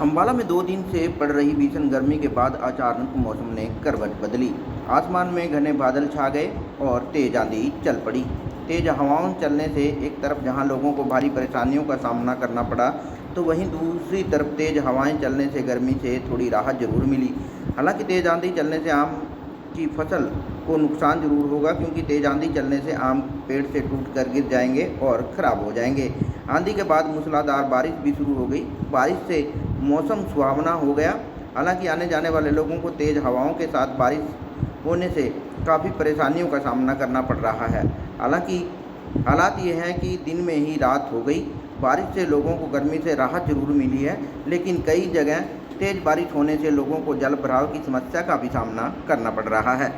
अम्बाला में 2 दिन से पड़ रही भीषण गर्मी के बाद अचानक मौसम ने करवट बदली। आसमान में घने बादल छा गए और तेज आंधी चल पड़ी। तेज हवाओं चलने से एक तरफ जहां लोगों को भारी परेशानियों का सामना करना पड़ा, तो वहीं दूसरी तरफ तेज हवाएं चलने से गर्मी से थोड़ी राहत जरूर मिली। हालांकि तेज आंधी चलने से आम की फसल को नुकसान जरूर होगा, क्योंकि तेज आंधी चलने से आम पेड़ से टूटकर गिर जाएंगे और ख़राब हो जाएंगे। आंधी के बाद मूसलाधार बारिश भी शुरू हो गई। बारिश से मौसम सुहावना हो गया। हालांकि आने जाने वाले लोगों को तेज़ हवाओं के साथ बारिश होने से काफ़ी परेशानियों का सामना करना पड़ रहा है। हालांकि हालात ये हैं कि दिन में ही रात हो गई। बारिश से लोगों को गर्मी से राहत जरूर मिली है, लेकिन कई जगह तेज़ बारिश होने से लोगों को जल भराव की समस्या का भी सामना करना पड़ रहा है।